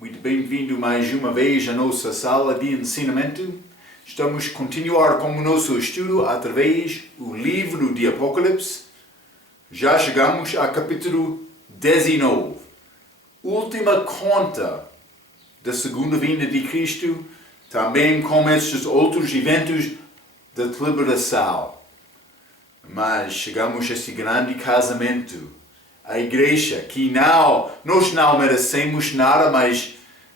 Muito bem-vindo mais uma vez à nossa sala de ensinamento. Estamos a continuar com o nosso estudo através do livro de Apocalipse. Já chegamos ao capítulo 19. Última conta da segunda vinda de Cristo, também com estes outros eventos da liberação. Mas chegamos a este grande casamento. A igreja, que nós não merecemos nada, mas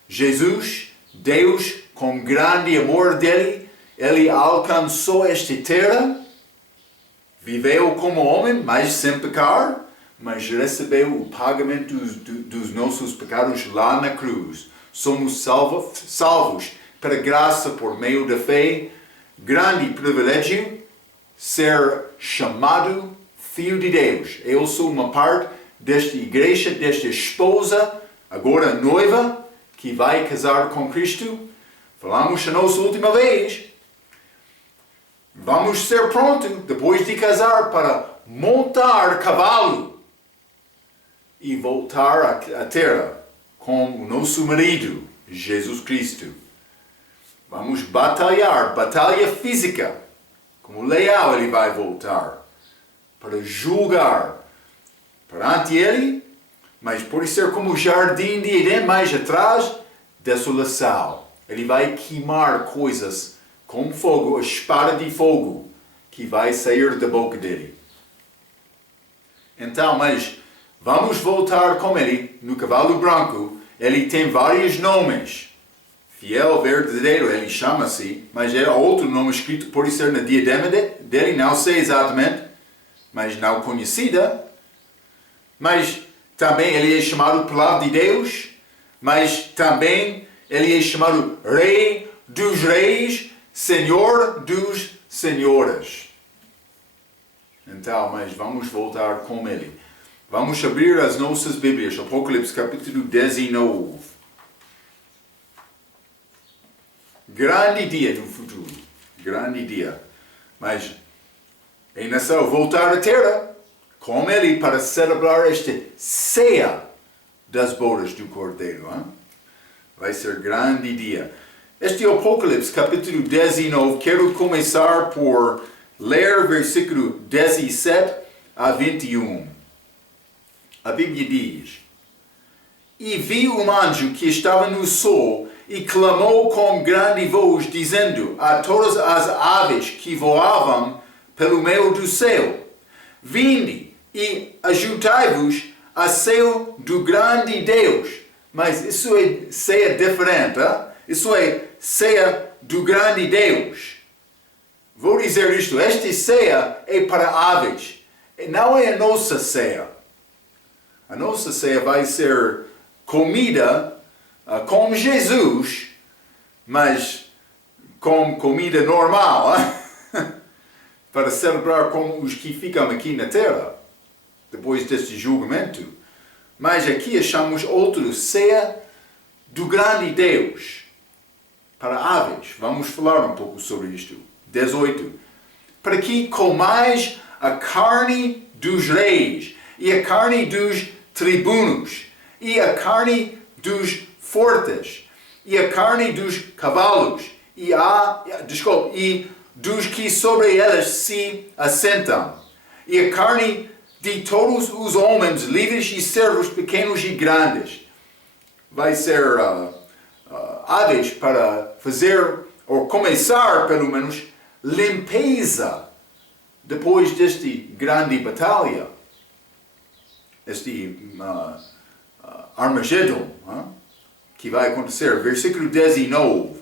Jesus, Deus, com grande amor dele, ele alcançou esta terra, viveu como homem, mas sem pecar, mas recebeu o pagamento dos nossos pecados lá na cruz. Somos salvos pela graça por meio da fé. Grande privilégio ser chamado filho de Deus. Eu sou uma parte desta igreja, desta esposa, agora noiva, que vai casar com Cristo. Falamos a nossa última vez. Vamos ser prontos, depois de casar, para montar cavalo e voltar à terra com o nosso marido, Jesus Cristo. Vamos batalhar, batalha física. Como leal ele vai voltar para julgar perante ele, mas pode ser como o jardim de Edém, mais atrás, desolação. Ele vai queimar coisas com fogo, a espada de fogo, que vai sair da boca dele. Então, mas vamos voltar com ele no cavalo branco. Ele tem vários nomes. Fiel, verdadeiro, ele chama-se, mas é outro nome escrito, pode ser na diadema dele, não sei exatamente, mas não conhecida. Mas também ele é chamado Palavra de Deus, mas também ele é chamado Rei dos Reis, Senhor dos Senhores. Então, mas vamos voltar com ele. Vamos abrir as nossas Bíblias, Apocalipse capítulo 19. Grande dia no futuro, grande dia. Mas é necessário voltar à terra com ele para celebrar esta ceia das bodas do Cordeiro. Hein? Vai ser grande dia. Este Apocalipse, capítulo 19, quero começar por ler versículo 17 a 21. A Bíblia diz: E vi um anjo que estava no sol e clamou com grande voz, dizendo a todas as aves que voavam pelo meio do céu: Vinde e ajuntai-vos a céu do grande Deus. Mas isso é ceia diferente, hein? Isso é ceia do grande Deus. Vou dizer isto, esta ceia é para aves, não é a nossa ceia. A nossa ceia vai ser comida com Jesus, mas com comida normal, para celebrar com os que ficam aqui na terra, depois deste julgamento. Mas aqui achamos outro ceia do grande Deus, para aves. Vamos falar um pouco sobre isto. 18. Para que comais a carne dos reis, e a carne dos tribunos, e a carne dos fortes, e a carne dos cavalos, e dos que sobre elas se assentam, e a carne de todos os homens, livres e servos, pequenos e grandes. Vai ser aves para fazer, ou começar pelo menos, limpeza depois deste grande batalha, este Armagedon, que vai acontecer. Versículo 19.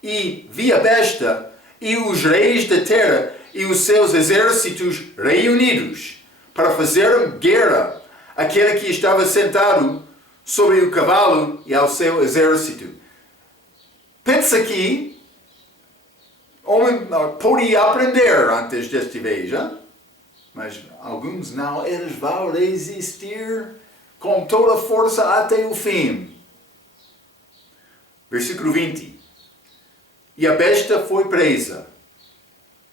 E vi a besta e os reis da terra e os seus exércitos reunidos para fazer guerra àquele que estava sentado sobre o cavalo e ao seu exército. Pensa que o homem podia aprender antes desta vez, hein? Mas alguns não, eles vão resistir com toda a força até o fim. Versículo 20. E a besta foi presa.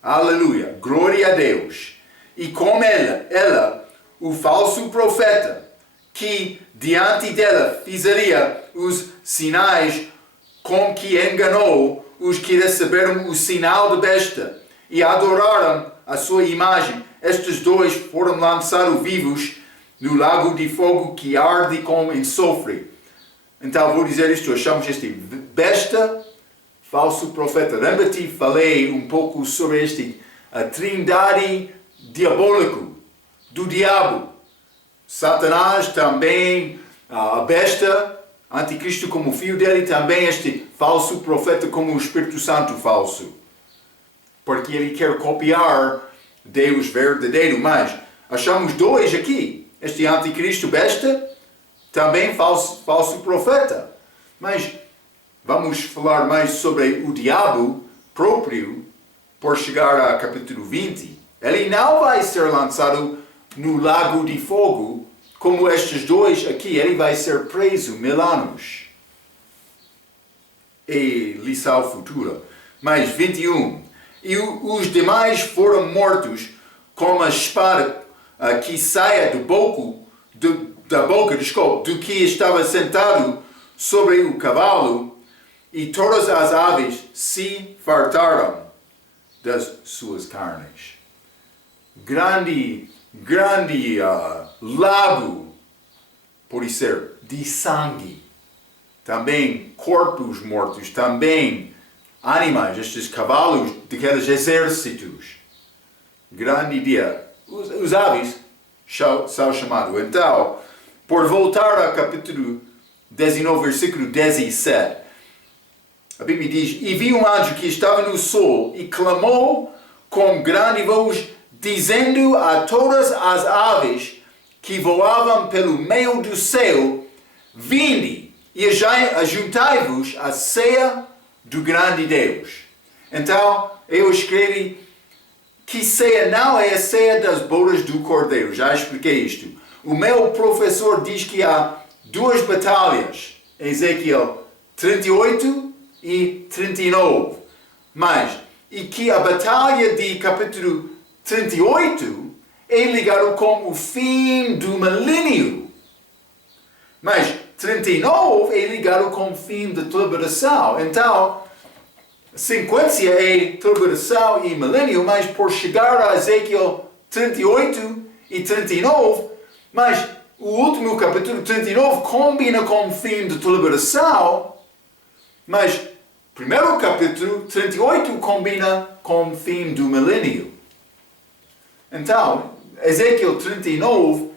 Aleluia, glória a Deus. E com ela, o falso profeta, que diante dela fizeria os sinais com que enganou os que receberam o sinal da besta e adoraram a sua imagem. Estes dois foram lançados vivos no lago de fogo que arde com enxofre. Então vou dizer isto, achamos este besta, falso profeta. Lembra-te, falei um pouco sobre a trindade diabólico do diabo. Satanás também, a besta, anticristo como filho dele, também este falso profeta como o Espírito Santo falso. Porque ele quer copiar Deus verdadeiro, mas achamos dois aqui. Este anticristo besta, também falso profeta. Mas vamos falar mais sobre o diabo próprio por chegar a capítulo 20. Ele não vai ser lançado no lago de fogo como estes dois aqui. Ele vai ser preso 1000 anos. E lição futura. Mas 21. E os demais foram mortos com a espada que saia da boca do que estava sentado sobre o cavalo, e todas as aves se fartaram das suas carnes. Grande lago, pode ser, de sangue. Também corpos mortos, também animais, estes cavalos daqueles exércitos. Grande dia. Os aves são chamados. Então, por voltar ao capítulo 19, versículo 17, a Bíblia diz: E vi um anjo que estava no sol e clamou com grande voz, dizendo a todas as aves que voavam pelo meio do céu: Vinde e ajuntai-vos à ceia do grande Deus. Então, eu escrevi que ceia não é a ceia das bodas do Cordeiro. Já expliquei isto. O meu professor diz que há duas batalhas, Ezequiel 38 e 39. E que a batalha de capítulo 38 é ligada com o fim do milênio. Mas 39 é ligado com o fim da tribulação. Então, a sequência é tribulação e milênio, mas por chegar a Ezequiel 38 e 39, mas o último capítulo 39 combina com o fim da tribulação, mas o primeiro capítulo 38 combina com o fim do milênio. Então, Ezequiel 39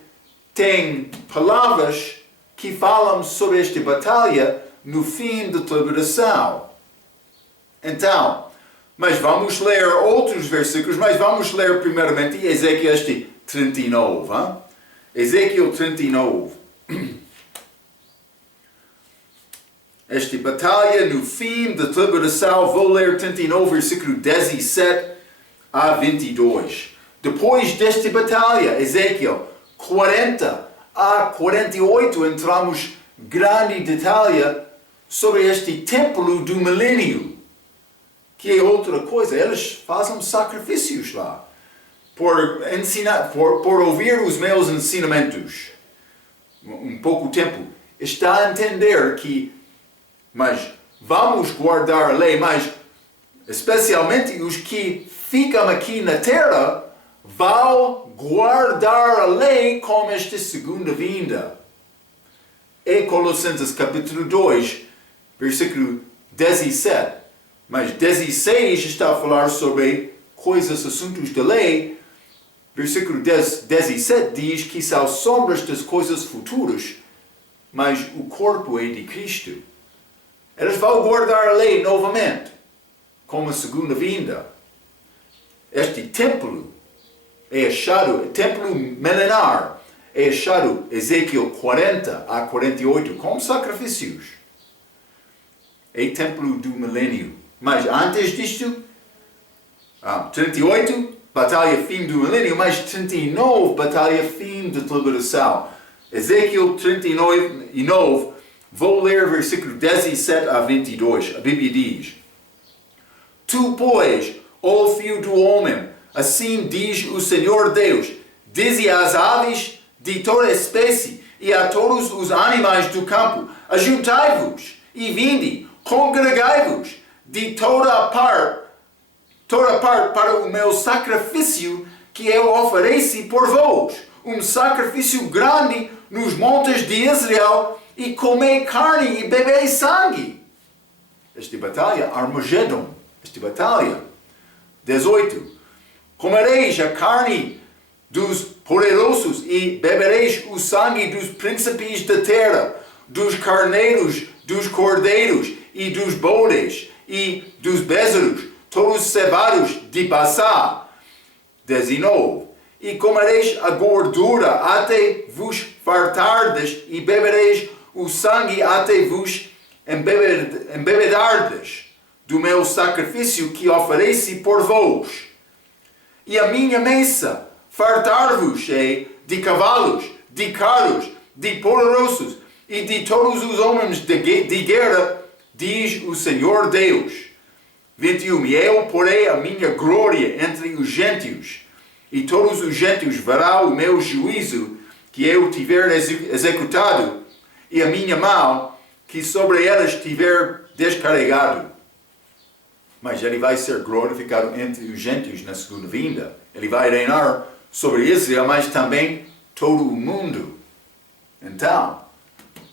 tem palavras que falam sobre esta batalha no fim da tribulação. Então, mas vamos ler outros versículos, mas vamos ler primeiramente Ezequiel 39. Hein? Ezequiel 39. Esta batalha no fim da tribulação, vou ler 39, versículo 17 a 22. Depois desta batalha, Ezequiel 40 a 48, entramos grande detalhe sobre este templo do milênio, que é outra coisa. Eles fazem sacrifícios lá por ensinar, por ouvir os meus ensinamentos. Um pouco tempo. Está a entender que, mas vamos guardar a lei, mas especialmente os que ficam aqui na terra vão guardar a lei com esta segunda vinda. É Colossenses capítulo 2, versículo 17. Mas 16 está a falar sobre coisas, assuntos da lei. Versículo 17 diz que são sombras das coisas futuras, mas o corpo é de Cristo. Eles vão guardar a lei novamente, como a segunda vinda. Este templo é achado, templo milenar, é achado Ezequiel 40 a 48, com sacrifícios. É templo do milênio. Mas antes disto, 38, batalha fim do milênio, mas 39, batalha fim da tribulação. Ezequiel 39, vou ler versículo 17 a 22. A Bíblia diz: Tu, pois, ó filho do homem, assim diz o Senhor Deus, dize às aves de toda espécie e a todos os animais do campo: ajuntai-vos e vinde, congregai-vos de toda parte para o meu sacrifício que eu ofereci por vós, um sacrifício grande nos montes de Israel, e comei carne e bebei sangue. Esta batalha, Armagedon, esta batalha. 18. Comereis a carne dos poderosos e bebereis o sangue dos príncipes da terra, dos carneiros, dos cordeiros e dos bodes e dos bezerros, todos cevados de Basá. 19. E comereis a gordura até vos fartardes e bebereis o sangue até vos embebedardes do meu sacrifício que ofereci por vós. E a minha mesa fartar-vos-ei de cavalos, de carros, de poderosos e de todos os homens de guerra, diz o Senhor Deus. 21. E eu porei a minha glória entre os gentios, e todos os gentios verão o meu juízo que eu tiver executado, e a minha mão que sobre elas tiver descarregado. Mas ele vai ser glorificado entre os gentios na segunda vinda. Ele vai reinar sobre Israel, mas também todo o mundo. Então,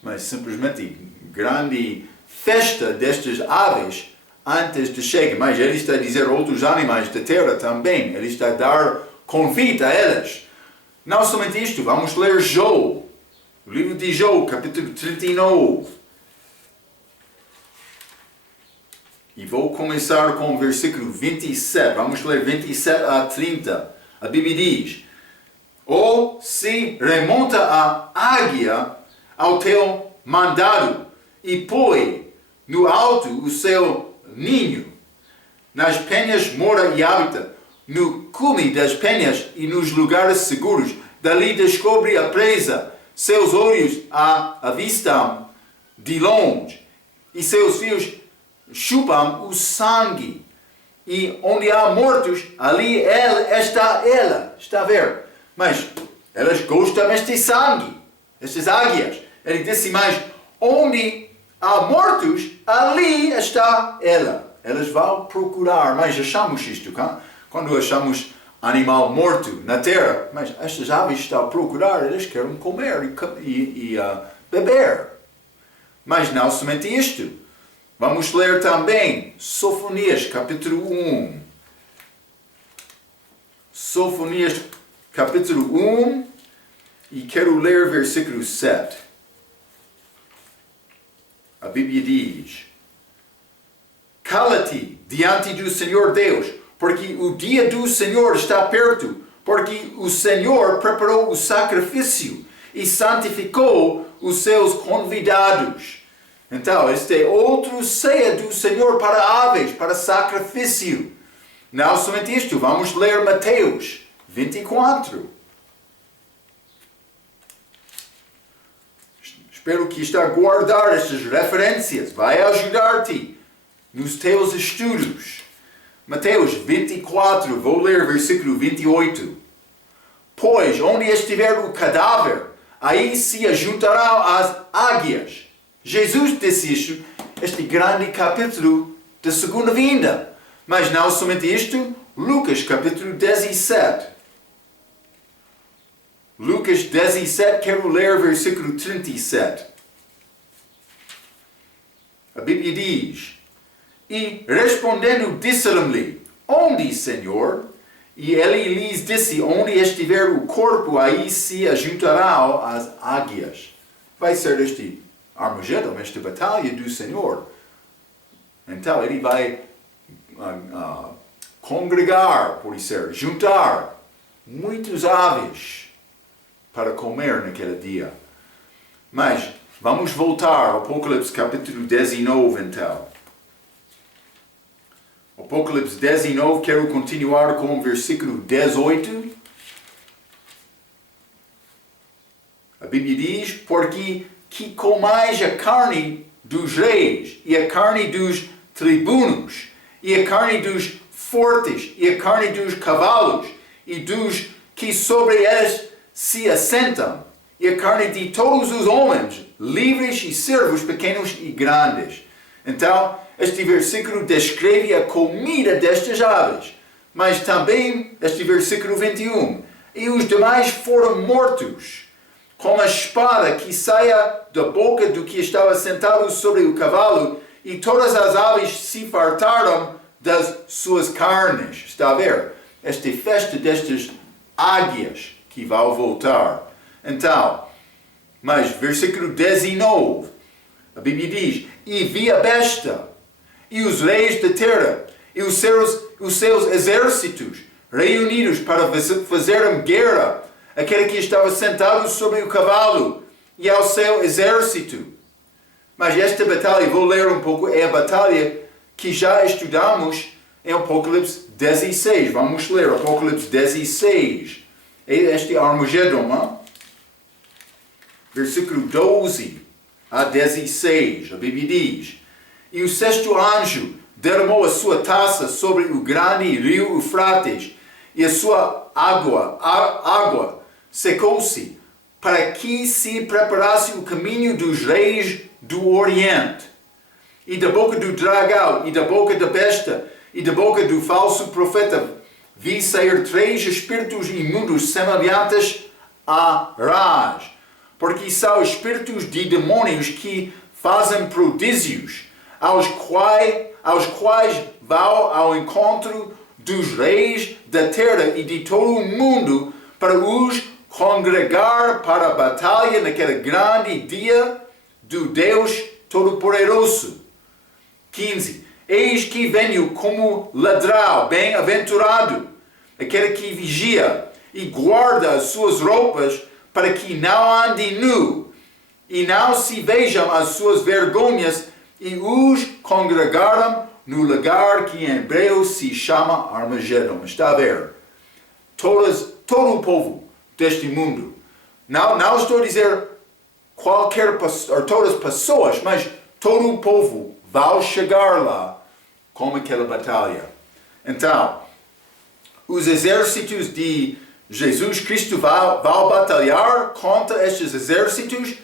mas simplesmente grande festa destas aves antes de chegar. Mas ele está a dizer outros animais da terra também. Ele está a dar convite a elas. Não somente isto, vamos ler Joel. O livro de Joel, capítulo 39. E vou começar com o versículo 27. Vamos ler 27 a 30. A Bíblia diz: ou se remonta a águia ao teu mandado e põe no alto o seu ninho, nas penhas mora e habita, no cume das penhas e nos lugares seguros. Dali descobre a presa, seus olhos a avistam de longe, e seus fios chupam o sangue. E onde há mortos, ali está ela. Está a ver? Mas elas gostam deste sangue, estas águias. Ele disse mais: onde há mortos, ali está ela. Elas vão procurar, mas achamos isto, quando achamos animal morto na terra, mas estas aves estão a procurar, eles querem comer e beber. Mas não somente isto. Vamos ler também Sofonias, capítulo 1. Sofonias, capítulo 1, e quero ler versículo 7. A Bíblia diz: cala-te diante do Senhor Deus, porque o dia do Senhor está perto, porque o Senhor preparou o sacrifício e santificou os seus convidados. Então, este é outro ceia do Senhor para aves, para sacrifício. Não somente isto, vamos ler Mateus 24. Espero que está a guardar estas referências, vai ajudar-te nos teus estudos. Mateus 24, vou ler versículo 28. Pois, onde estiver o cadáver, aí se ajuntarão as águias. Jesus disse isto, este grande capítulo da segunda vinda. Mas não somente isto, Lucas capítulo 17. Lucas 17, quero ler versículo 37. A Bíblia diz: e respondendo disseram-lhe: onde, Senhor? E ele lhes disse: onde estiver o corpo, aí se ajuntarão as águias. Vai ser este Armagedon, esta batalha do Senhor. Então ele vai congregar, por ser, juntar muitas aves para comer naquele dia. Mas vamos voltar ao Apocalipse capítulo 19 então. Apocalipse 19, quero continuar com o versículo 18. A Bíblia diz: porque que comais a carne dos reis, e a carne dos tribunos, e a carne dos fortes, e a carne dos cavalos, e dos que sobre eles se assentam, e a carne de todos os homens, livres e servos, pequenos e grandes. Então, este versículo descreve a comida destas aves, mas também este versículo 21. E os demais foram mortos, com a espada que saia da boca do que estava sentado sobre o cavalo, e todas as aves se fartaram das suas carnes. Está a ver? Esta festa destas águias que vai voltar. Então, mas versículo 19, a Bíblia diz, e vi a besta, e os reis da terra, e os seus exércitos, reunidos para fazerem guerra, aquele que estava sentado sobre o cavalo, e ao seu exército. Mas esta batalha, vou ler um pouco, é a batalha que já estudamos em Apocalipse 16. Vamos ler Apocalipse 16. Este é Armagedon, não? Versículo 12 a 16, a Bíblia diz, e o sexto anjo derramou a sua taça sobre o grande rio Eufrates, e a sua água secou-se, para que se preparasse o caminho dos reis do Oriente. E da boca do dragão, e da boca da besta, e da boca do falso profeta, vi sair 3 espíritos imundos semelhantes a rãs, porque são espíritos de demônios que fazem prodígios, aos quais vão ao encontro dos reis da terra e de todo o mundo, para os congregar para a batalha naquele grande dia do Deus Todo-Poderoso. 15. Eis que venho como ladrão, bem-aventurado, aquele que vigia e guarda as suas roupas, para que não ande nu, e não se vejam as suas vergonhas, e os congregaram no lugar que em hebreu se chama Armagedon. Está a ver? Todo o povo deste mundo. Não estou a dizer todas as pessoas, mas todo o povo vai chegar lá com aquela batalha. Então, os exércitos de Jesus Cristo vão batalhar contra estes exércitos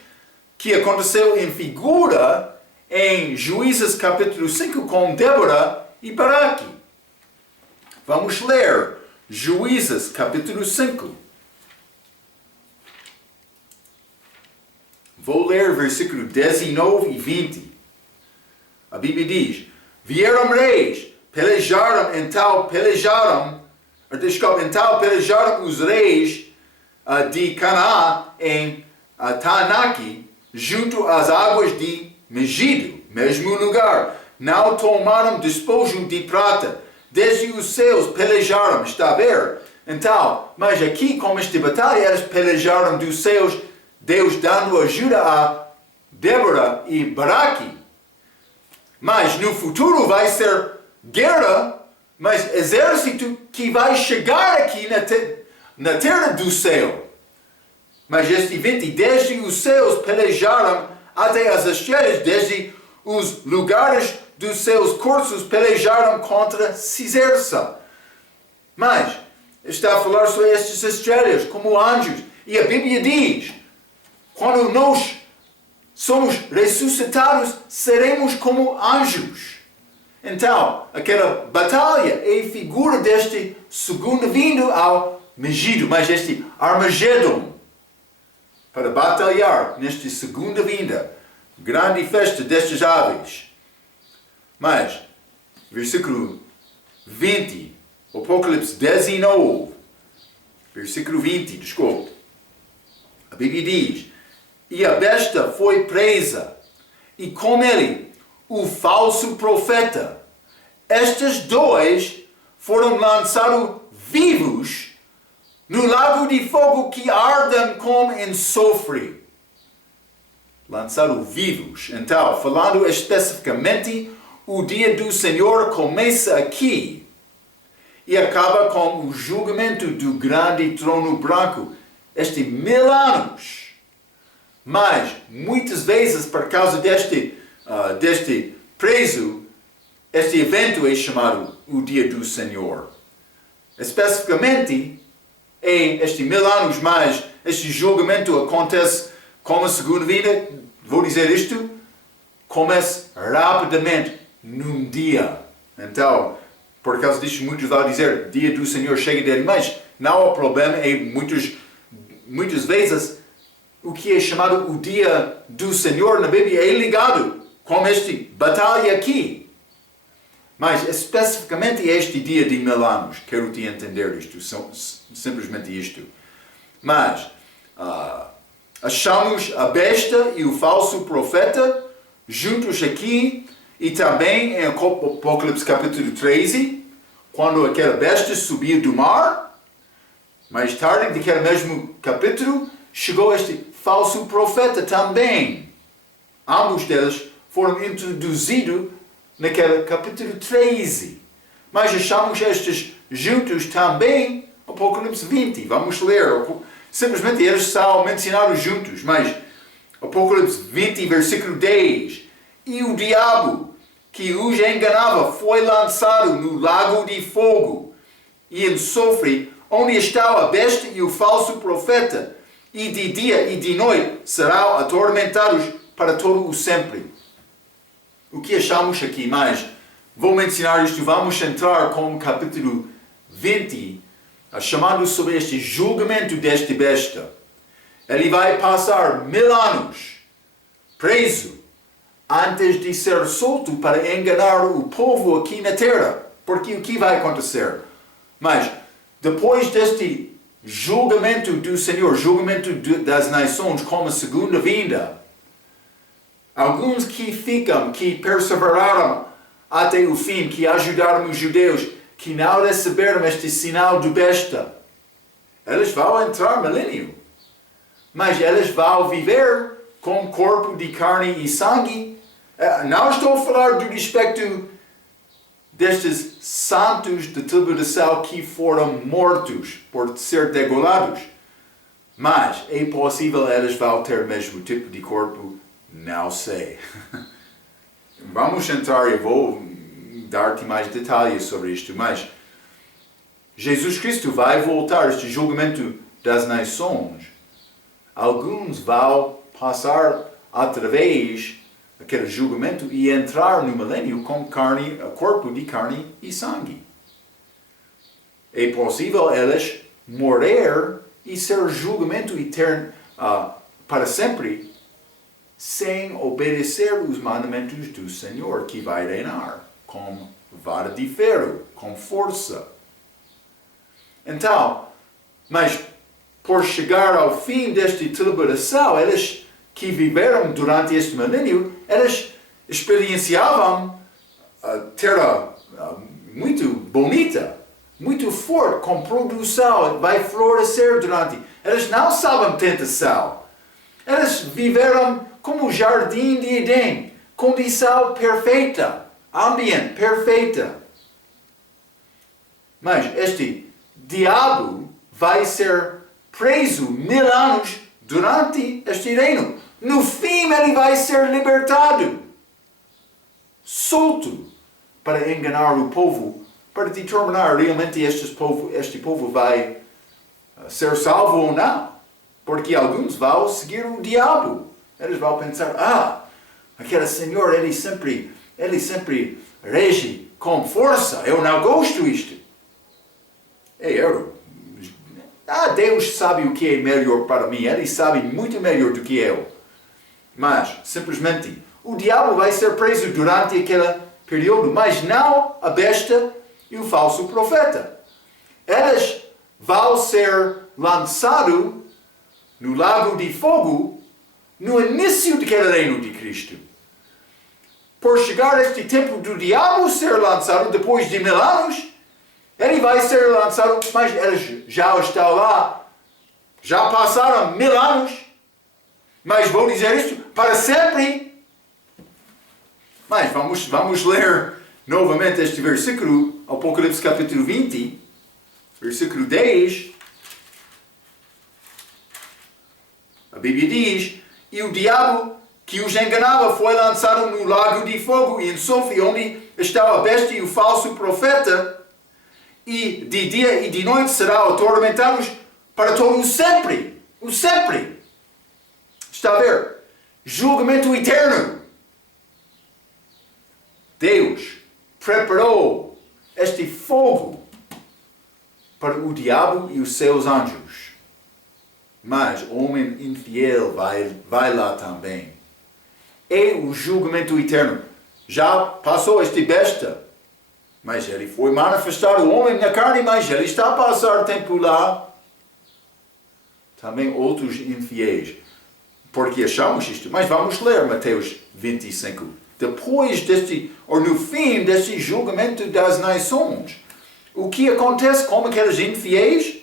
que aconteceu em figura em Juízes capítulo 5 com Débora e Baraque. Vamos ler Juízes capítulo 5. Vou ler versículo 19 e 20. A Bíblia diz, vieram reis, então pelejaram os reis de Canaã em Taanaki, junto às águas de Megido, mesmo lugar. Não tomaram despojo de prata, desde os céus pelejaram, está a ver? Então, mas aqui, como esta batalha, eles pelejaram dos céus, Deus dando ajuda a Débora e Baraque. Mas no futuro vai ser guerra, mas exército que vai chegar aqui na terra do céu. Mas este 20, desde os céus pelejaram até as estrelas, desde os lugares dos seus cursos pelejaram contra Cisersa. Mas está a falar sobre estas estrelas como anjos. E a Bíblia diz, quando nós somos ressuscitados, seremos como anjos. Então, aquela batalha é figura deste segundo vindo ao Megido, mas este Armagedon, para batalhar nesta segunda vinda, grande festa destas aves. Mas, versículo 20, Apocalipse 19, versículo 20, desculpe. A Bíblia diz, e a besta foi presa, e com ele o falso profeta. Estes dois foram lançados vivos no lago de fogo que ardem com enxofre. Lançados vivos. Então, falando especificamente, o dia do Senhor começa aqui e acaba com o julgamento do grande trono branco. Este 1000 anos. Mas, muitas vezes, por causa deste preso, este evento é chamado o Dia do Senhor. Especificamente, estes 1000 anos mais, este julgamento acontece como a segunda vinda, vou dizer isto, começa rapidamente, num dia. Então, por causa disso, muitos vão dizer, dia do Senhor chega dele, mas não há problema, muitas vezes, o que é chamado o dia do Senhor na Bíblia é ligado com esta batalha aqui. Mas, especificamente, este dia de 1000 anos, quero te entender isto, simplesmente isto. Mas, achamos a besta e o falso profeta juntos aqui e também em Apocalipse capítulo 13, quando aquela besta subia do mar. Mais tarde, naquele mesmo capítulo, chegou este falso profeta também. Ambos deles foram introduzidos naquele capítulo 13. Mas achamos estes juntos também Apocalipse 20. Vamos ler. Simplesmente eles são mencionados juntos, mas Apocalipse 20, versículo 10. E o diabo que os enganava foi lançado no lago de fogo e enxofre, onde está a besta e o falso profeta, e de dia e de noite serão atormentados para todo o sempre. O que achamos aqui? Mas vou mencionar isto, vamos entrar com o capítulo 20, chamando sobre este julgamento desta besta. Ele vai passar 1000 anos preso antes de ser solto para enganar o povo aqui na terra. Porque o que vai acontecer? Mas depois deste julgamento do Senhor, julgamento das nações como a segunda vinda, alguns que ficam, que perseveraram até o fim, que ajudaram os judeus, que não receberam este sinal de besta, eles vão entrar no milênio. Mas eles vão viver com corpo de carne e sangue. Não estou a falar do respeito destes santos de tribulação que foram mortos por ser degolados. Mas é possível eles vão ter o mesmo tipo de corpo? Não sei. Vamos entrar e vou dar-te mais detalhes sobre isto, mas Jesus Cristo vai voltar este julgamento das nações. Alguns vão passar através daquele julgamento e entrar no milênio com corpo de carne e sangue. É possível eles morrer e ser julgamento eterno para sempre, sem obedecer os mandamentos do Senhor, que vai reinar com vara de ferro, com força. Então, mas por chegar ao fim desta tribulação, eles que viveram durante este milênio, eles experienciavam a terra muito bonita, muito forte, com produção, vai florescer durante. Eles não sabem tentação. Eles viveram como o jardim de Edém, condição perfeita, ambiente perfeito. Mas este diabo vai ser preso 1000 anos durante este reino. No fim ele vai ser libertado, solto, para enganar o povo, para determinar realmente este povo vai ser salvo ou não. Porque alguns vão seguir o diabo. Eles vão pensar, aquele Senhor, ele sempre rege com força. Eu não gosto disto. Deus sabe o que é melhor para mim. Ele sabe muito melhor do que eu. Mas, simplesmente, o diabo vai ser preso durante aquele período, mas não a besta e o falso profeta. Eles vão ser lançados no lago de fogo no início daquele reino de Cristo. Por chegar este tempo do diabo ser lançado depois de 1000 anos, ele vai ser lançado, mas eles já estão lá, já passaram 1000 anos, mas vou dizer isto para sempre. Mas vamos ler novamente este versículo, Apocalipse capítulo 20, versículo 10. A Bíblia diz, e o diabo que os enganava foi lançado no lago de fogo e enxofre, onde está a besta e o falso profeta, e de dia e de noite serão atormentados para todo o sempre. O sempre. Está a ver? Julgamento eterno. Deus preparou este fogo para o diabo e os seus anjos. Mas o homem infiel vai lá também. É o julgamento eterno. Já passou este besta. Mas ele foi manifestar o homem na carne, mas ele está a passar tempo lá. Também outros infiéis. Porque achamos isto. Mas vamos ler Mateus 25. Depois deste, ou no fim deste julgamento das nações, o que acontece com aqueles infiéis?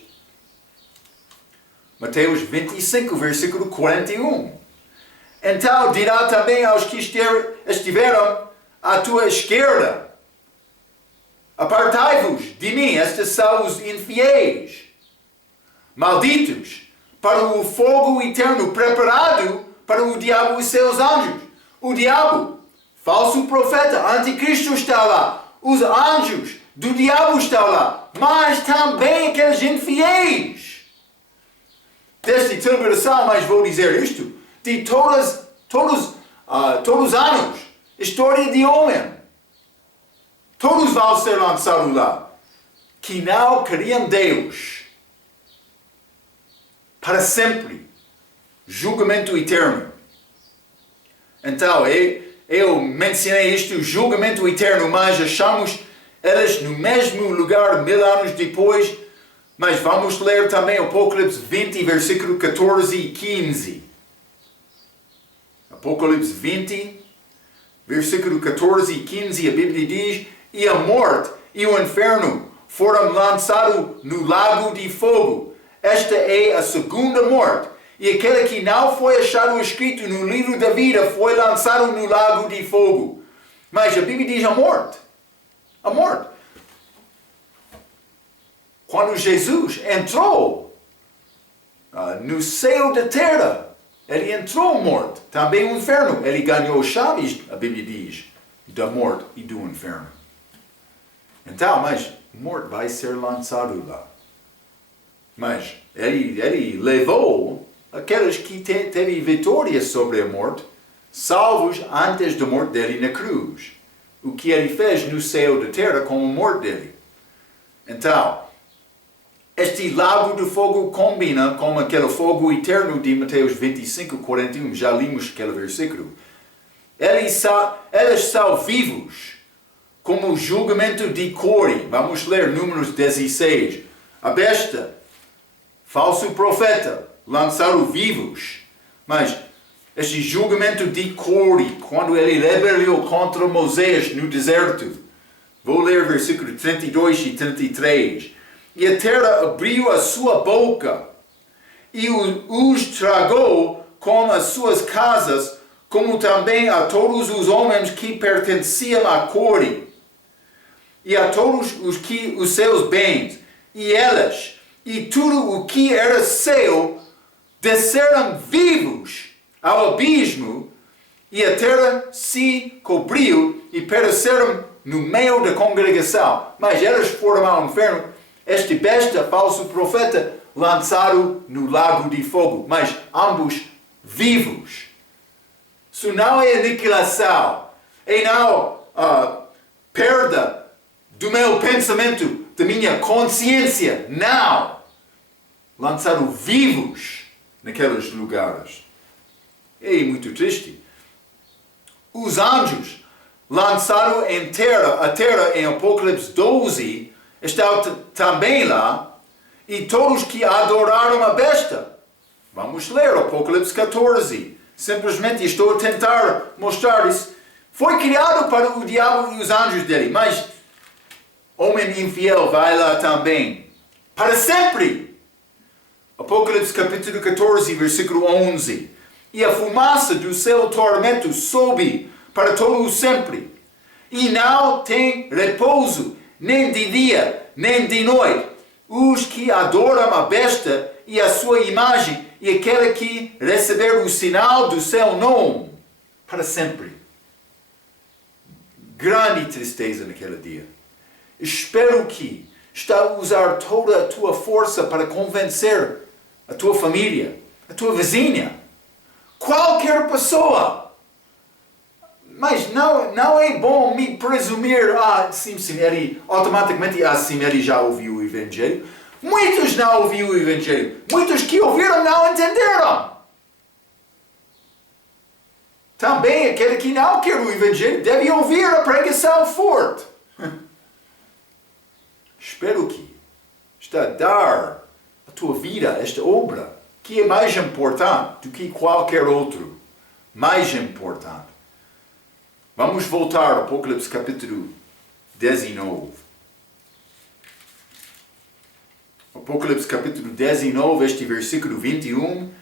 Mateus 25, versículo 41. Então dirá também aos que estiveram à tua esquerda: apartai-vos de mim, estes são os infiéis, malditos, para o fogo eterno preparado para o diabo e seus anjos. O diabo, falso profeta, anticristo está lá. Os anjos do diabo estão lá. Mas também aqueles infiéis. Desta tribulação, mas vou dizer isto, de todos os anos, história de homem. Todos vão ser lançados lá. Que não queriam Deus. Para sempre. Julgamento eterno. Então, eu mencionei isto, julgamento eterno, mas achamos eles no mesmo lugar 1000 anos depois. Mas vamos ler também Apocalipse 20, versículo 14 e 15. Apocalipse 20, versículo 14 e 15, a Bíblia diz: e a morte e o inferno foram lançados no lago de fogo. Esta é a segunda morte. E aquele que não foi achado escrito no livro da vida foi lançado no lago de fogo. Mas a Bíblia diz a morte. A morte. Quando Jesus entrou no céu da terra, ele entrou morto. Também o inferno. Ele ganhou chaves, a Bíblia diz, da morte e do inferno. Então, mas a morte vai ser lançado lá. Mas ele levou aqueles que teve vitória sobre a morte, salvos antes da morte dele na cruz. O que ele fez no céu da terra com a morte dele. Então, este lago de fogo combina com aquele fogo eterno de Mateus 25, 41. Já limos aquele versículo. Eles são vivos, como o julgamento de Core. Vamos ler Números 16. A besta, falso profeta, lançaram vivos. Mas este julgamento de Core, quando ele rebelou contra Moisés no deserto. Vou ler versículos 32 e 33. E a terra abriu a sua boca e os tragou com as suas casas, como também a todos os homens que pertenciam a Core, e a todos os seus bens, e elas, e tudo o que era seu, desceram vivos ao abismo, e a terra se cobriu e pereceram no meio da congregação. Mas elas foram ao inferno. Este besta, falso profeta, lançado no lago de fogo. Mas ambos vivos. Isso não é aniquilação. É não perda do meu pensamento, da minha consciência. Não. Lançado vivos naqueles lugares. É muito triste. Os anjos lançaram a terra em Apocalipse 12, estão também lá, e todos que adoraram a besta. Vamos ler Apocalipse 14. Simplesmente estou a tentar mostrar isso. Foi criado para o diabo e os anjos dele, mas homem infiel vai lá também. Para sempre. Apocalipse capítulo 14, versículo 11. E a fumaça do seu tormento sobe para todo o sempre. E não tem repouso, nem de dia, nem de noite. Os que adoram a besta e a sua imagem, e aquele que receber o sinal do seu nome, para sempre. Grande tristeza naquele dia. Espero que está a usar toda a tua força para convencer a tua família, a tua vizinha, qualquer pessoa. Mas não é bom me presumir, sim, ele automaticamente, sim, ele já ouviu o Evangelho. Muitos não ouviram o Evangelho. Muitos que ouviram não entenderam. Também aquele que não quer o Evangelho deve ouvir a pregação forte. Espero que está a dar a tua vida, esta obra, que é mais importante do que qualquer outro. Mais importante. Vamos voltar ao Apocalipse capítulo 19. Apocalipse capítulo 19, este versículo 21.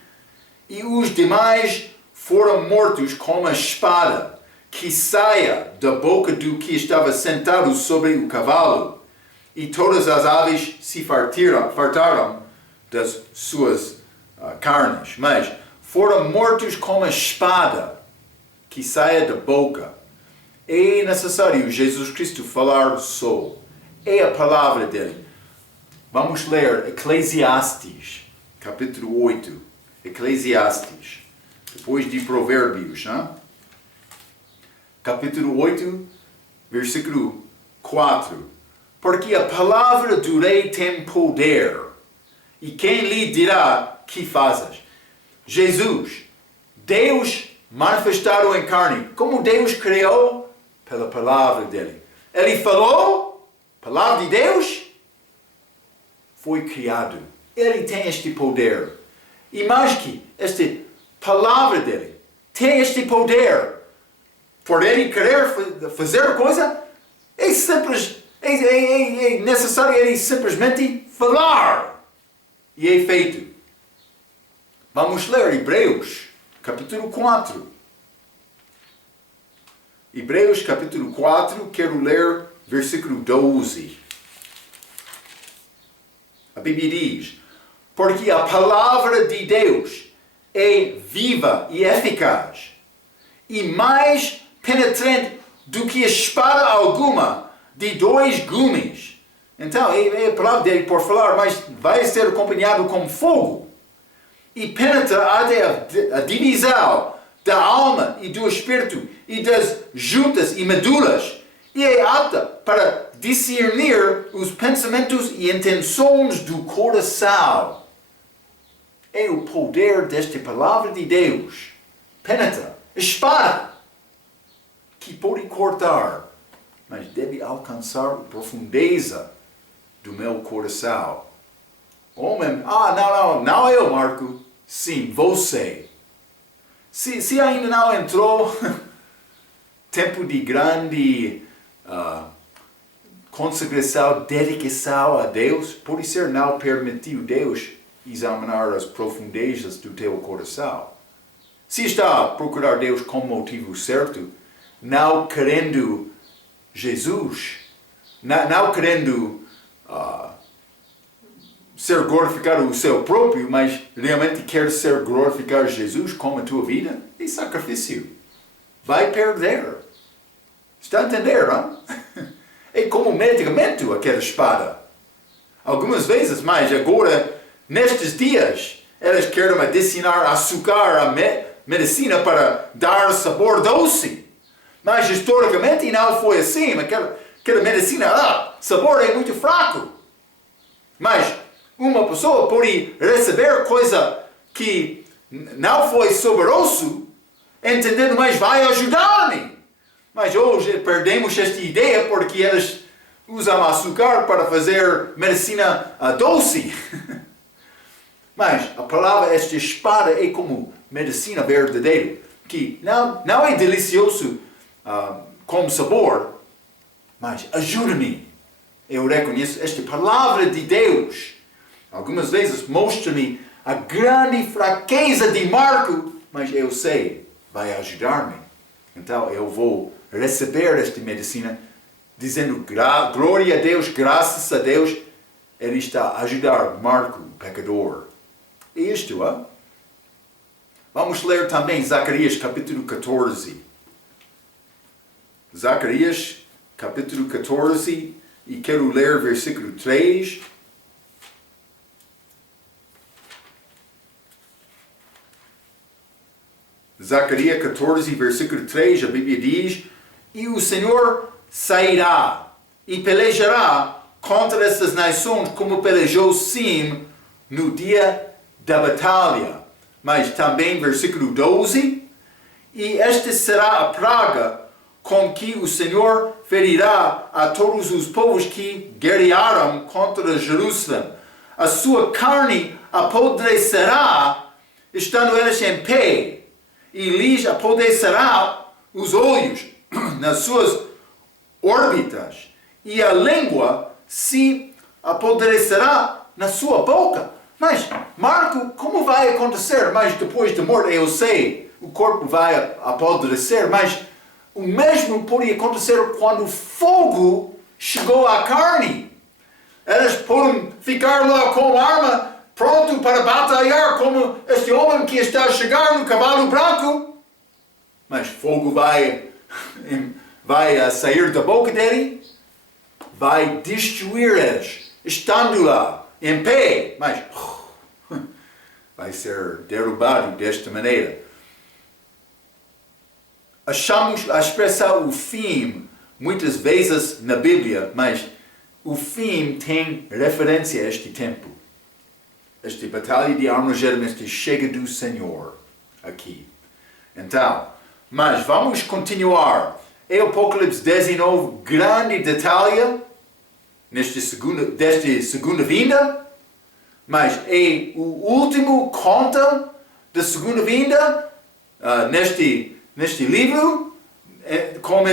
E os demais foram mortos com uma espada que saia da boca do que estava sentado sobre o cavalo. E todas as aves se fartaram das suas carnes. Mas foram mortos com uma espada que saia da boca. É necessário Jesus Cristo falar só. É a palavra dele. Vamos ler Eclesiastes, capítulo 8. Eclesiastes, depois de Provérbios. Capítulo 8, versículo 4. Porque a palavra do rei tem poder. E quem lhe dirá que fazes? Jesus, Deus manifestado em carne. Como Deus criou? Pela palavra dele. Ele falou, palavra de Deus, foi criado. Ele tem este poder. E mais que esta palavra dele tem este poder. Por ele querer fazer coisa, é simples, é necessário ele simplesmente falar. E é feito. Vamos ler Hebreus, capítulo 4. Hebreus capítulo 4, quero ler versículo 12. A Bíblia diz, porque a palavra de Deus é viva e eficaz, e mais penetrante do que espada alguma de dois gumes. Então, é a palavra dele por falar, mas vai ser acompanhado com fogo. E penetra até a divisão da alma e do espírito e das juntas e medulas, e é apta para discernir os pensamentos e intenções do coração. É o poder desta palavra de Deus. Penetra, espada, que pode cortar, mas deve alcançar a profundeza do meu coração. Homem, não eu, Marco. Sim, você. Se ainda não entrou, tempo de grande consagração, dedicação a Deus, pode ser não permitiu Deus examinar as profundezas do teu coração. Se está a procurar Deus com o motivo certo, não querendo Jesus, não querendo ser glorificado o seu próprio, mas realmente quer ser glorificar Jesus com a tua vida, é sacrifício. Vai perder. Está a entender, não? É como medicamento aquela espada. Algumas vezes, mas agora, nestes dias, elas querem adicionar açúcar à medicina para dar sabor doce. Mas historicamente não foi assim. Aquela medicina, sabor é muito fraco. Mas uma pessoa pode receber coisa que não foi saboroso, entendendo, mas vai ajudar-me. Mas hoje perdemos esta ideia porque elas usam açúcar para fazer medicina doce. Mas a palavra, esta espada, é como medicina verdadeira, que não é delicioso com sabor, mas ajuda-me. Eu reconheço esta palavra de Deus. Algumas vezes mostra-me a grande fraqueza de Marco, mas eu sei, vai ajudar-me. Então eu vou receber esta medicina, dizendo glória a Deus, graças a Deus, ele está a ajudar Marco, o pecador. É isto, Vamos ler também Zacarias capítulo 14. Zacarias capítulo 14, e quero ler versículo 3. Zacarias 14, versículo 3, a Bíblia diz: e o Senhor sairá e pelejará contra essas nações como pelejou sim no dia da batalha. Mas também versículo 12: e esta será a praga com que o Senhor ferirá a todos os povos que guerrearam contra Jerusalém. A sua carne apodrecerá, estando eles em pé, e lhes apodrecerá os olhos nas suas órbitas, e a língua se apodrecerá na sua boca. Mas, Marco, como vai acontecer? Mas depois da morte, eu sei, o corpo vai apodrecer, mas o mesmo podia acontecer quando o fogo chegou à carne. Eles podem ficar lá com a arma, pronto para batalhar, como este homem que está a chegar no cavalo branco. Mas fogo vai sair da boca dele, vai destruir eles, estando lá, em pé, mas vai ser derrubado desta maneira. Achamos a expressão o fim muitas vezes na Bíblia, mas o fim tem referência a este tempo. Esta batalha de Armagedon, esta chega do Senhor aqui. Então, mas vamos continuar. Em Apocalipse 19, grande detalhe desta segunda vinda, mas é o último conta da segunda vinda neste livro, com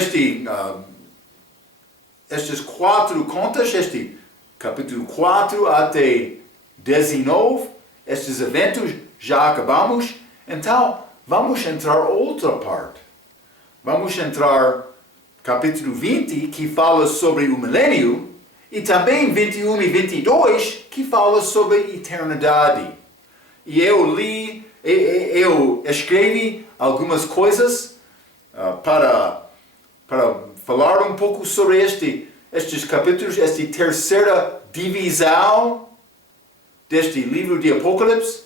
estas 4 contas, este capítulo 4 até 19, estes eventos já acabamos. Então, vamos entrar outra parte. Vamos entrar capítulo 20, que fala sobre o milênio, e também 21 e 22, que fala sobre a eternidade. E eu escrevi algumas coisas para falar um pouco sobre estes capítulos, esta terceira divisão deste livro de Apocalipse.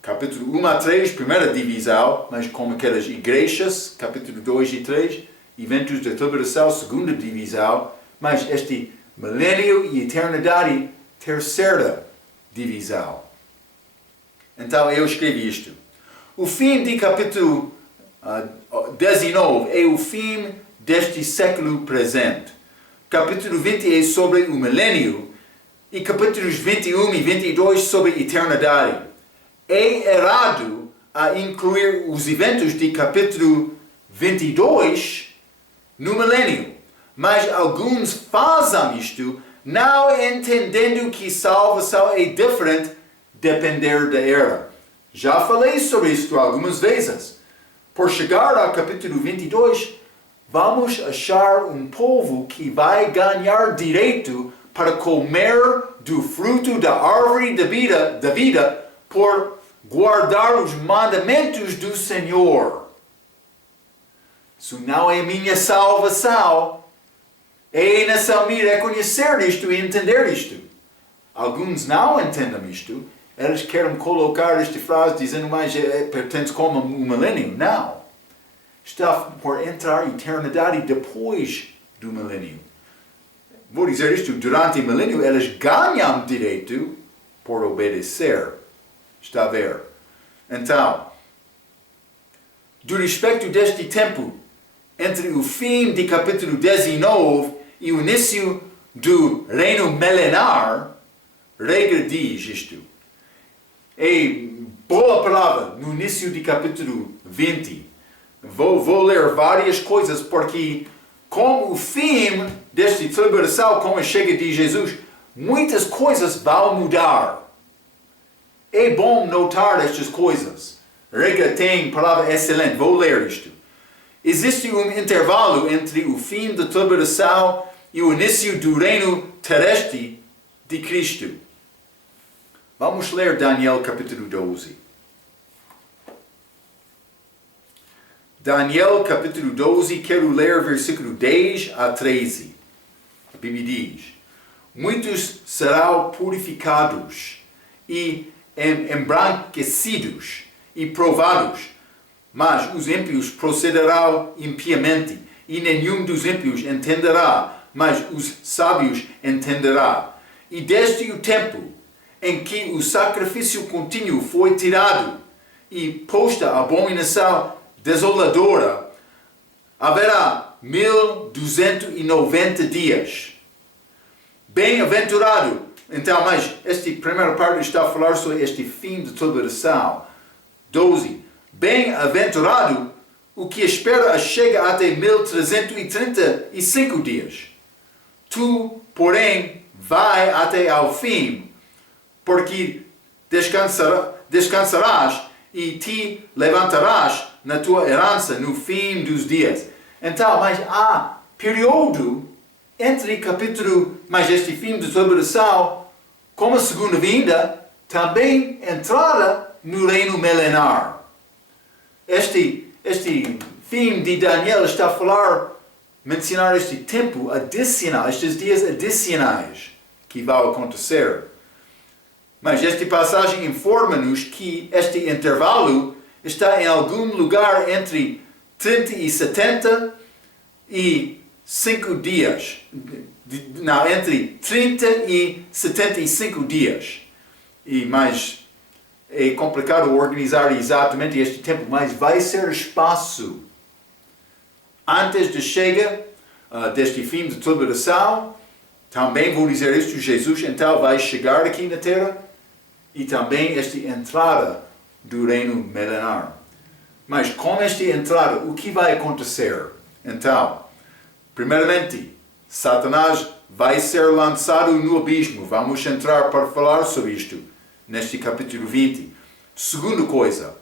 Capítulo 1 a 3, primeira divisão, mas como aquelas igrejas, capítulo 2 e 3, eventos da tribulação, segunda divisão, mas este milênio e eternidade, terceira divisão. Então eu escrevi isto. O fim de capítulo 19 é o fim deste século presente. Capítulo 20 é sobre o milênio e capítulos 21 e 22 sobre a eternidade. É errado a incluir os eventos de capítulo 22 no milênio, mas alguns fazem isto não entendendo que salvação é diferente depender da era. Já falei sobre isto algumas vezes. Por chegar ao capítulo 22, vamos achar um povo que vai ganhar direito para comer do fruto da árvore da vida por guardar os mandamentos do Senhor. Isso não é minha salvação. É nação me reconhecer isto e entender isto. Alguns não entendem isto. Eles querem colocar esta frase dizendo mais pertence como o milênio. Não. Está por entrar a eternidade depois do milênio. Vou dizer isto, durante o milênio eles ganham direito por obedecer. Está a ver? Então, do respeito deste tempo, entre o fim de capítulo 19 e o início do reino milenar, regra diz isto. É boa palavra no início de capítulo 20. Vou ler várias coisas, porque com o fim desta tribulação, com a chegada de Jesus, muitas coisas vão mudar. É bom notar estas coisas. Regra tem palavra excelente. Vou ler isto. Existe um intervalo entre o fim da tribulação e o início do reino terrestre de Cristo. Vamos ler Daniel capítulo 12. Daniel capítulo 12, quero ler versículo 10 a 13. A Bíblia diz: muitos serão purificados e embranquecidos e provados, Mas os ímpios procederão impiamente, e nenhum dos ímpios entenderá, mas os sábios entenderá. E desde o tempo em que o sacrifício contínuo foi tirado e posta a abominação desoladora, haverá 1290 dias. Bem-aventurado. Então, mas esta primeira parte está a falar sobre este fim de tribulação. 12. Bem-aventurado o que espera chega até 1335 dias. Tu, porém, vai até ao fim, porque descansarás e te levantarás na tua herança no fim dos dias. Então, mas há período entre capítulo, mas este fim de tribulação, como a segunda vinda, também entrada no reino milenar. Este fim de Daniel está a falar, mencionar este tempo adicional, estes dias adicionais que vão acontecer. Mas esta passagem informa-nos que este intervalo está em algum lugar entre 30 e 75 dias. Não, entre 30 e 75 dias. Mas é complicado organizar exatamente este tempo, mas vai ser espaço antes de chega deste fim de tribulação. Também vou dizer isto, Jesus então vai chegar aqui na terra e também esta entrada do reino milenar. Mas com esta entrada, o que vai acontecer? Então, primeiramente, Satanás vai ser lançado no abismo. Vamos entrar para falar sobre isto neste capítulo 20. Segunda coisa,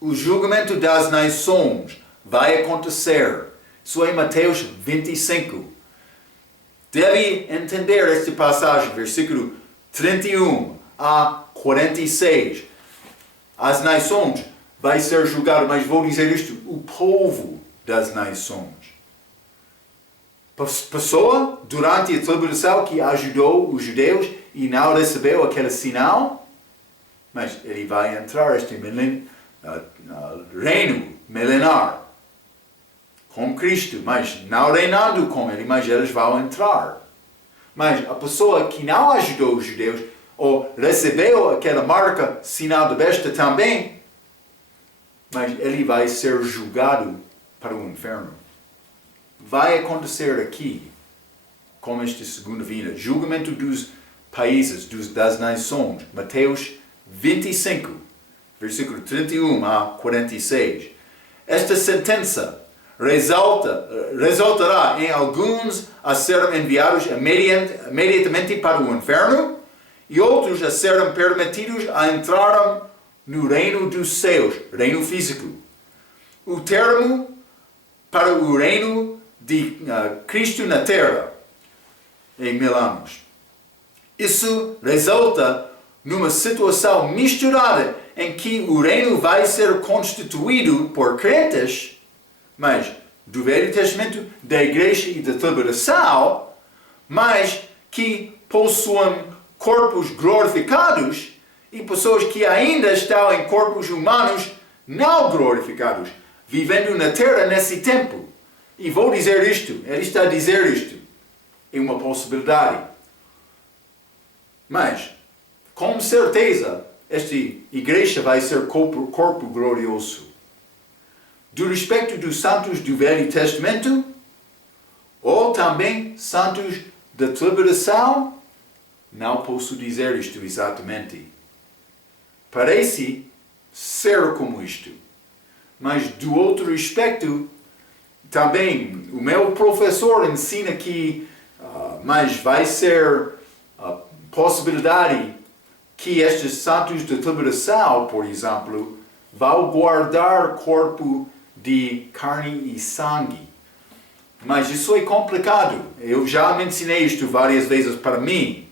o julgamento das nações vai acontecer. Isso é Mateus 25. Deve entender esta passagem, versículo 31 a 46. As nações vai ser julgado, mas vou dizer isto, o povo das nações. Pessoa durante a tribulação que ajudou os judeus e não recebeu aquele sinal, mas ele vai entrar neste reino milenar com Cristo, mas não reinando com ele, mas eles vão entrar. Mas a pessoa que não ajudou os judeus ou recebeu aquela marca, sinal de besta também, mas ele vai ser julgado para o inferno. Vai acontecer aqui, como esta segunda vinda, julgamento dos países, das nações, Mateus 25, versículo 31 a 46. Esta sentença resultará em alguns a serem enviados imediatamente para o inferno e outros a serem permitidos a entrar no reino dos céus, reino físico. O termo para o reino de Cristo na terra em 1000 anos. Isso resulta numa situação misturada em que o reino vai ser constituído por crentes, mas do Velho Testamento, da igreja e da tribulação, mas que possuem corpos glorificados e pessoas que ainda estão em corpos humanos não glorificados, vivendo na terra nesse tempo. E vou dizer isto, ele está a dizer isto, é uma possibilidade. Mas, com certeza, esta igreja vai ser corpo glorioso. Do respeito dos santos do Velho Testamento, ou também santos da tribulação, não posso dizer isto exatamente. Parece ser como isto. Mas do outro aspecto, também o meu professor ensina que mas vai ser a possibilidade que estes santos da tribulação, por exemplo, vão guardar corpo de carne e sangue. Mas isso é complicado. Eu já mencionei isto várias vezes para mim.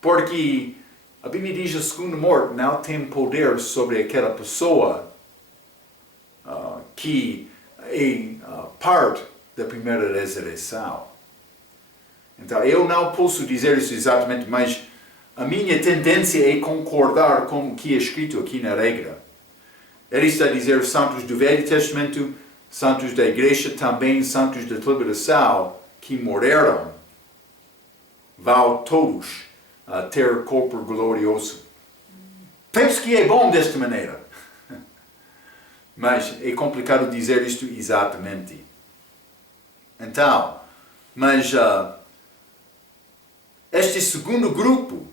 Porque a Bíblia diz que a segunda morte não tem poder sobre aquela pessoa que é parte da primeira ressurreição. Então eu não posso dizer isso exatamente, mas a minha tendência é concordar com o que é escrito aqui na regra. Ele está a dizer santos do Velho Testamento, santos da igreja, também santos da tribulação, que morreram, vão todos ter corpo glorioso. Penso que é bom desta maneira. Mas é complicado dizer isto exatamente. Então, mas este segundo grupo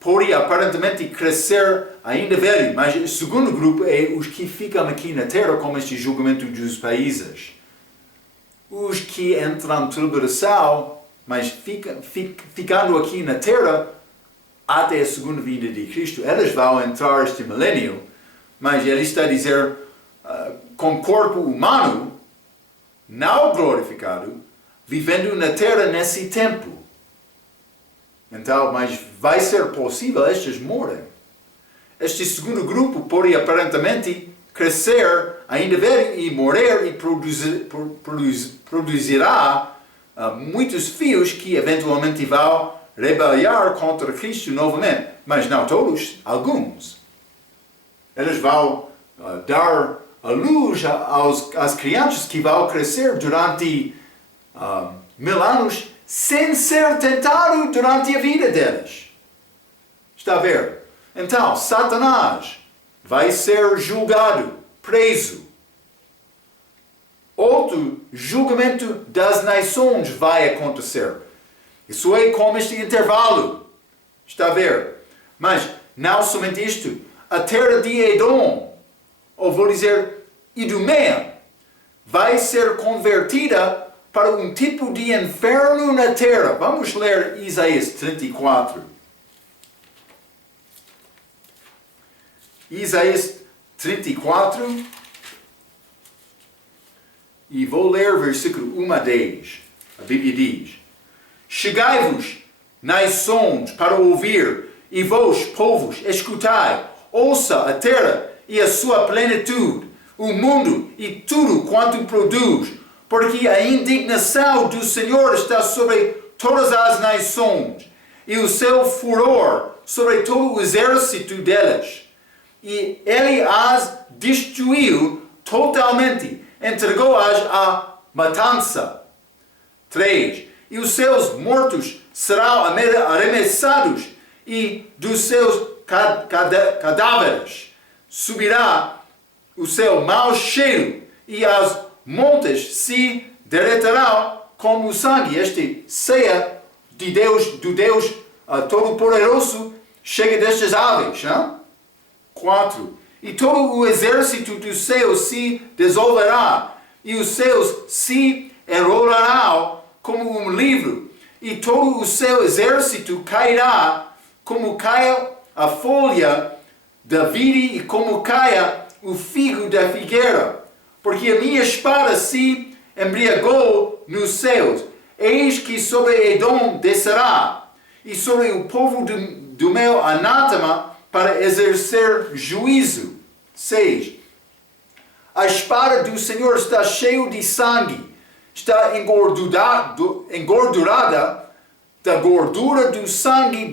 pode aparentemente crescer ainda velho, mas o segundo grupo é os que ficam aqui na terra com este julgamento dos países. Os que entram na tribulação, mas ficando aqui na terra até a segunda vinda de Cristo, eles vão entrar este milênio, mas ele está a dizer com corpo humano, não glorificado, vivendo na terra nesse tempo. Então, mas vai ser possível estes morrem. Este segundo grupo pode aparentemente crescer ainda velho e morrer e produzirá muitos filhos que eventualmente vão rebeliar contra Cristo novamente. Mas não todos, alguns. Eles vão dar a luz às crianças que vão crescer durante 1000 anos sem ser tentado durante a vida deles. Está a ver? Então, Satanás vai ser julgado, preso. Outro julgamento das nações vai acontecer. Isso é como este intervalo. Está a ver? Mas não somente isto. A terra de Edom, ou vou dizer Idumea, vai ser convertida para um tipo de inferno na terra. Vamos ler Isaías 34. Isaías 34. E vou ler versículo 1 a 10. A Bíblia diz: Chegai-vos, nações, para ouvir, e vós, povos, escutai. Ouça a terra e a sua plenitude, o mundo e tudo quanto produz, porque a indignação do Senhor está sobre todas as nações, e o seu furor sobre todo o exército delas. E ele as destruiu totalmente, entregou-as à matança. 3. E os seus mortos serão arremessados, e dos seus cadáveres subirá o seu mau cheiro, e as montes se derreterão como o sangue. Este ceia de Deus, do Deus Todo-Poderoso, chega destas aves. Não? 4. E todo o exército dos céus se dissolverá, e os céus se enrolarão como um livro, e todo o seu exército cairá, como cai a folha da vide e como caia o figo da figueira. Porque a minha espada se embriagou nos céus. Eis que sobre Edom descerá, e sobre o povo do meu anátema, para exercer juízo. 6. A espada do Senhor está cheia de sangue, está engordurada da gordura do sangue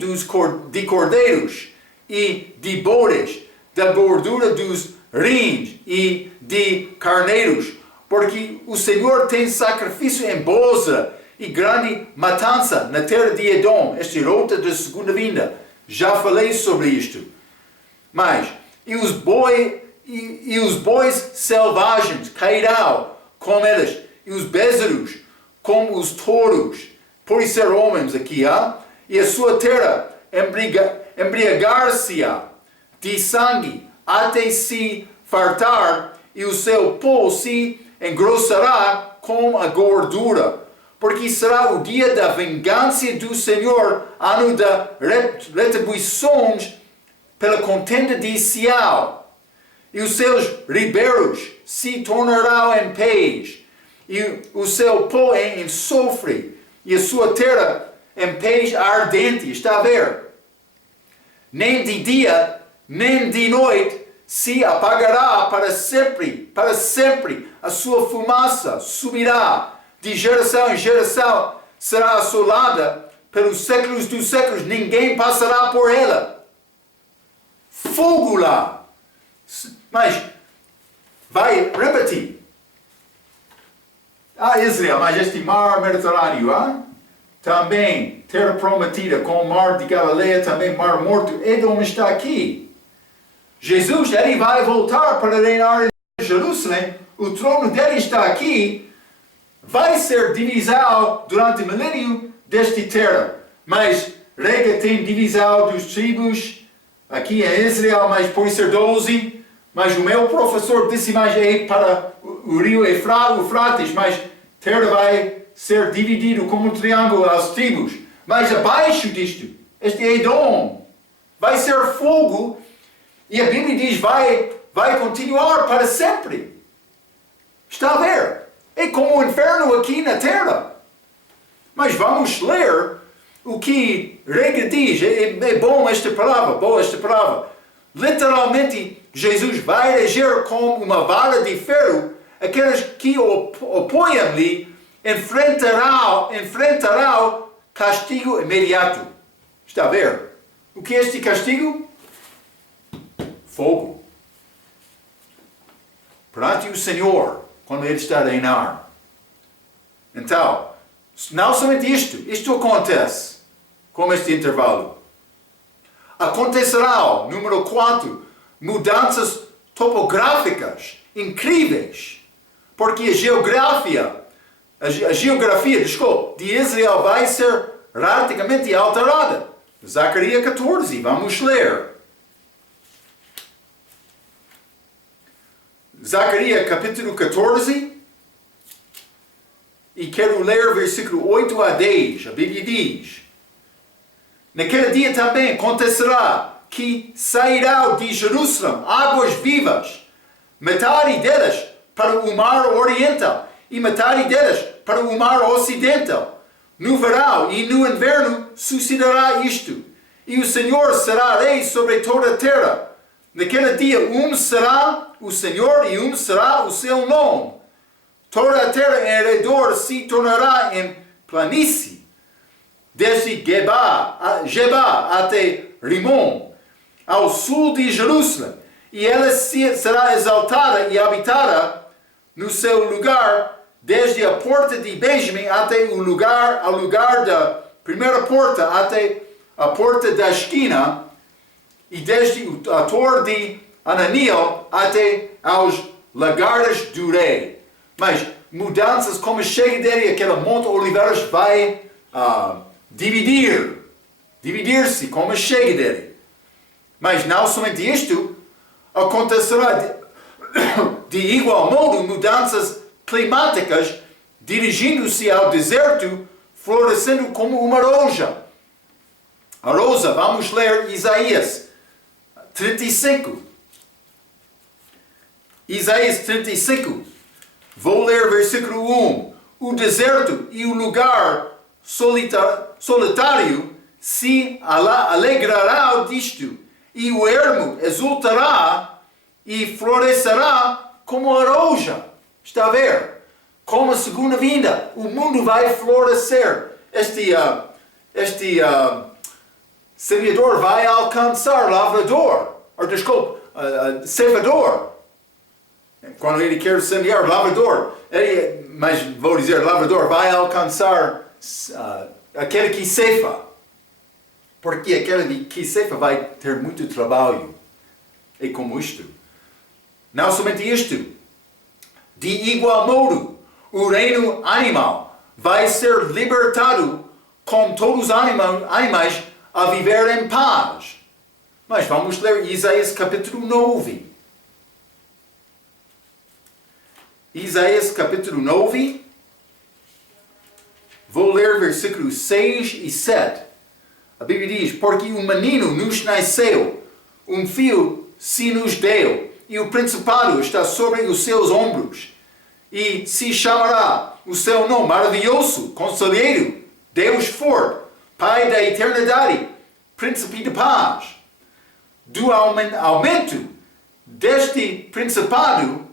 de cordeiros e de bodes, da gordura dos rins e de carneiros, porque o Senhor tem sacrifício em Boza e grande matança na terra de Edom, esta rota da segunda vinda. Já falei sobre isto. Mas, e os bois selvagens cairão com eles, e os bezerros como os touros, por ser homens aqui, e a sua terra embriagar-se-á de sangue até se fartar, e o seu pó se engrossará com a gordura, porque será o dia da vingança do Senhor, ano da retribuições pela contenda de Sião. E os seus ribeiros se tornarão em pés, e o seu pó em enxofre, e a sua terra em pés ardente. Está a ver? Nem de dia, nem de noite se apagará para sempre a sua fumaça subirá. De geração em geração será assolada pelos séculos dos séculos, ninguém passará por ela. Fogo lá! Mas vai repetir. Israel, mas este mar Mediterrâneo, também terra prometida com o mar de Galileia, também mar morto, Edom está aqui. Jesus, ele vai voltar para reinar em Jerusalém, o trono dele está aqui, vai ser divisão durante o milênio desta terra. Mas Rega tem divisão dos tribos aqui em Israel, mas pode ser 12. Mas o meu professor disse mais para o rio Eufrates, mas terra vai ser dividido como um triângulo às tribos. Mas abaixo disto, este Edom, vai ser fogo, e a Bíblia diz, vai continuar para sempre. Está a ver? É como o inferno aqui na terra. Mas vamos ler o que Rega diz. É bom esta palavra, boa esta palavra. Literalmente, Jesus vai reger com uma vara de ferro. Aqueles que apoiam-lhe enfrentarão castigo imediato. Está a ver? O que é este castigo? Fogo. Perante o Senhor, quando Ele está a reinar. Então, não somente isto acontece, como este intervalo. Acontecerá, número 4, mudanças topográficas incríveis, porque a geografia de Israel vai ser radicalmente alterada. Zacarias 14, vamos ler. Zacarias capítulo 14, e quero ler versículo 8 a 10, a Bíblia diz: naquele dia também acontecerá que sairá de Jerusalém águas vivas, metade delas para o mar oriental e metade delas para o mar ocidental. No verão e no inverno sucederá isto, e o Senhor será rei sobre toda a terra. Naquele dia será o Senhor e será o seu nome. Toda a terra em redor se tornará em planície, desde Geba até Rimon, ao sul de Jerusalém, e ela será exaltada e habitada no seu lugar, desde a porta de Benjamim até ao lugar da primeira porta até a porta da esquina, e desde a torre de Ananiel até aos lagares do rei. Mas mudanças como chega dele, aquele Monte Oliveiras vai dividir-se como chega dele. Mas não somente isto, acontecerá de igual modo mudanças climáticas, dirigindo-se ao deserto, florescendo como uma rosa. A rosa, vamos ler Isaías 35. Isaías 35. Vou ler versículo 1. O deserto e o lugar solitário se alegrará disto, e o ermo exultará e florescerá como a rosa. Está a ver? Como a segunda vinda, o mundo vai florescer. Este semeador vai alcançar lavrador, ceifador. Quando ele quer semear, lavrador, mas vou dizer, lavrador vai alcançar aquele que ceifa. Porque aquele que ceifa vai ter muito trabalho. É como isto. Não somente isto. De igual modo, o reino animal vai ser libertado com todos os animais a viver em paz. Mas vamos ler Isaías capítulo 9. Isaías capítulo 9. Vou ler versículos 6 e 7. A Bíblia diz: porque um menino nos nasceu, um filho se nos deu, e o principado está sobre os seus ombros. E se chamará o seu nome maravilhoso, conselheiro, Deus forte, Pai da eternidade, Príncipe de paz. Do aumento deste principado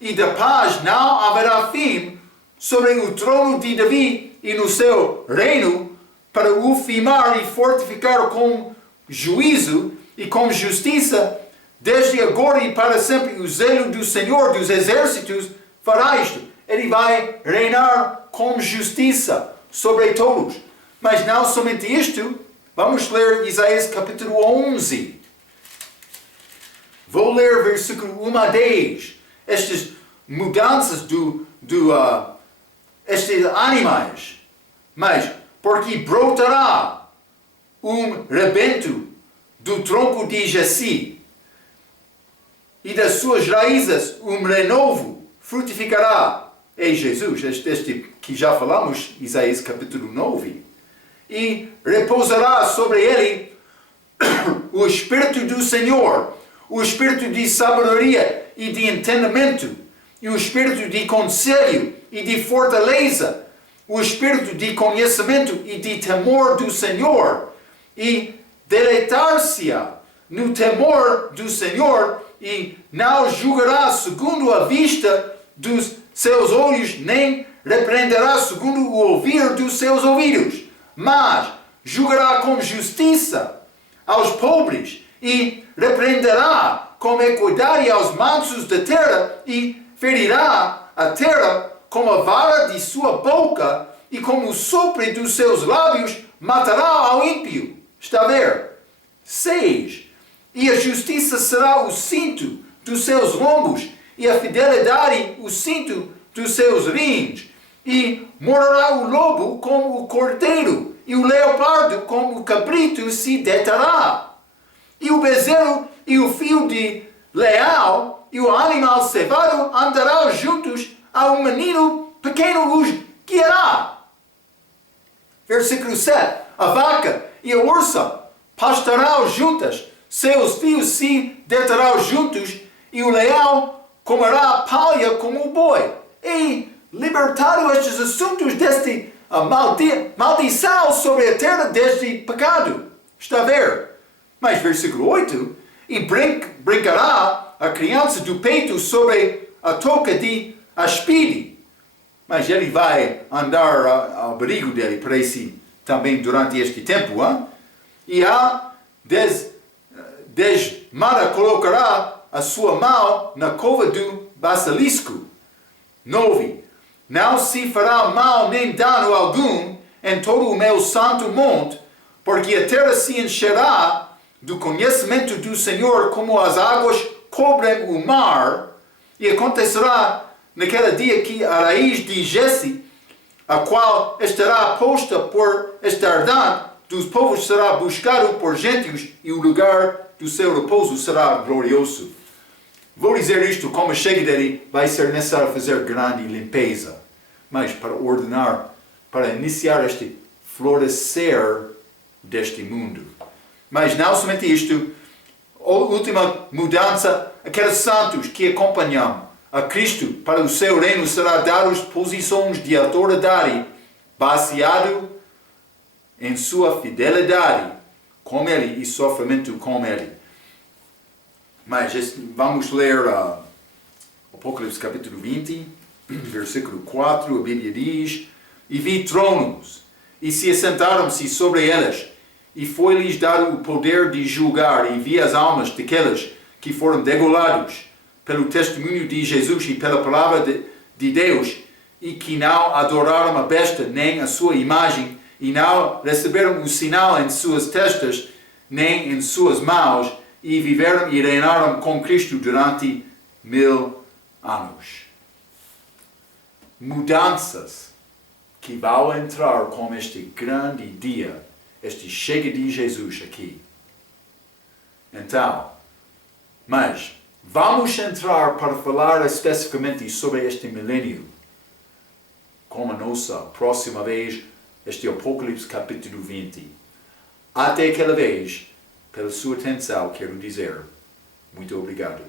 e da paz não haverá fim sobre o trono de Davi e no seu reino, para o firmar e fortificar com juízo e com justiça desde agora e para sempre, o zelo do Senhor dos Exércitos fará isto. Ele vai reinar com justiça sobre todos. Mas não somente isto, vamos ler Isaías capítulo 11. Vou ler versículo 1 a 10. Estas mudanças estes animais. Mas, porque brotará rebento do tronco de Jessé, e das suas raízes renovo frutificará. É Jesus, este que já falamos, Isaías capítulo 9. E repousará sobre ele o Espírito do Senhor, o Espírito de sabedoria e de entendimento, e o Espírito de conselho e de fortaleza, o Espírito de conhecimento e de temor do Senhor, e deleitar-se-á no temor do Senhor, e não julgará segundo a vista dos seus olhos, nem repreenderá segundo o ouvir dos seus ouvidos, mas julgará com justiça aos pobres, e repreenderá com equidade aos mansos da terra, e ferirá a terra com a vara de sua boca, e com o sopro dos seus lábios matará ao ímpio. Está a ver? 6. E a justiça será o cinto dos seus lombos, e a fidelidade o cinto dos seus rins. E morará o lobo como o cordeiro, e o leopardo como o cabrito se deitará. E o bezerro e o fio de leal e o animal cevado andarão juntos, a um menino pequeno os guiará. Versículo 7. A vaca e a ursa pastarão juntas, seus fios se deitarão juntos, e o leão comerá palha como o boi. E libertado estes assuntos deste maldição sobre a terra deste pecado. Está a ver? Mas versículo 8. E brincará a criança do peito sobre a touca de aspide. Mas ele vai andar ao abrigo dele, parece, também durante este tempo. Hein? E a desmada colocará a sua mão na cova do basilisco. 9. Não se fará mal nem dano algum em todo o meu santo monte, porque a terra se encherá do conhecimento do Senhor como as águas cobrem o mar. E acontecerá naquele dia que a raiz de Jessé, a qual estará posta por estardante dos povos, será buscado por gentios, e o lugar do seu repouso será glorioso. Vou dizer isto, como chega dele, vai ser necessário fazer grande limpeza. Mas para ordenar, para iniciar este florescer deste mundo. Mas não somente isto, a última mudança, aqueles santos que acompanham a Cristo para o seu reino será dados posições de autoridade baseado em sua fidelidade com ele e sofrimento com ele. Mas vamos ler Apocalipse capítulo 20, versículo 4, a Bíblia diz: E vi tronos, e se assentaram-se sobre eles, e foi-lhes dado o poder de julgar, e vi as almas daqueles que foram degolados pelo testemunho de Jesus e pela palavra de Deus, e que não adoraram a besta nem a sua imagem, e não receberam o sinal em suas testas, nem em suas mãos, e viveram e reinaram com Cristo durante 1000 anos. Mudanças que vão entrar com este grande dia, este chega de Jesus aqui. Então, mas vamos entrar para falar especificamente sobre este milênio, como a nossa próxima vez, este Apocalipse capítulo 20. Até aquela vez, pela sua atenção, quero dizer muito obrigado.